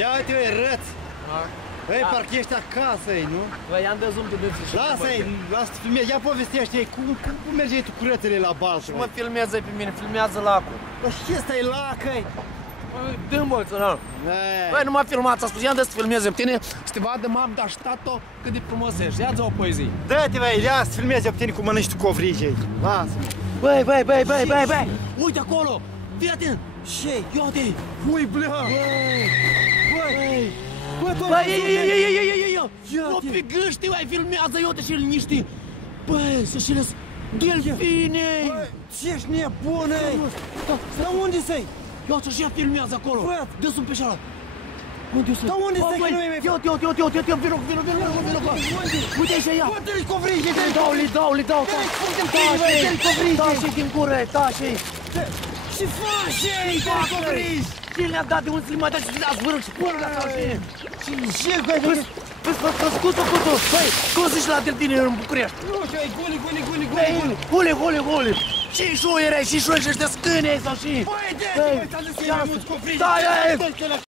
Ia uite, răț! Băi, parcă ești acasă, nu? Băi, i-am dat zoom de dânsul și... Lasă-i, lasă-te filmezi, ia povestește-i, cum mergeai tu cu rățele la baltă, mă filmează pe mine, filmează lacul. Bă, și ăsta-i lacăi? Dă-mă, țăran. Băi, nu m-a filmat, a spus, i-am dat să filmeze pe tine, să te vadă mam, dar tato, cât de frumos ești. Ia-ți o poezie. Dă-te, băi, ia să filmeze pe tine cum mănânci tu covrigei. Lasă-mă. Băi, uite acolo, fii atent. Ce? Ia uite. Ui, blea. Băi, ia. Nu pe gâști, băi, filmează, eu te și liniști. Băi, să și lăs delfine. Băi, ce-ești nebune? Dar unde să-i? Ia să și ea filmează acolo. Dă-ți un pe șala. Unde să-i? Dar unde să-i? Ia, vino. Uite aici, ia. Dă-i covrigei, dă-i Dau. dă-i covrigei. Tași din cură, tași. Ce faci, ei, dă-i covrigi? Ce le-a dat de un slimat și le-a zvârât și până la tași. Ce, băi, Scutul. Băi, cum zici la delfine în București? nu știu, ai guli. Guli. Și șuiere, și ăștia scâne sau și... Băi, dă-i, ți-am zis că e mai mulți covrigi. Da,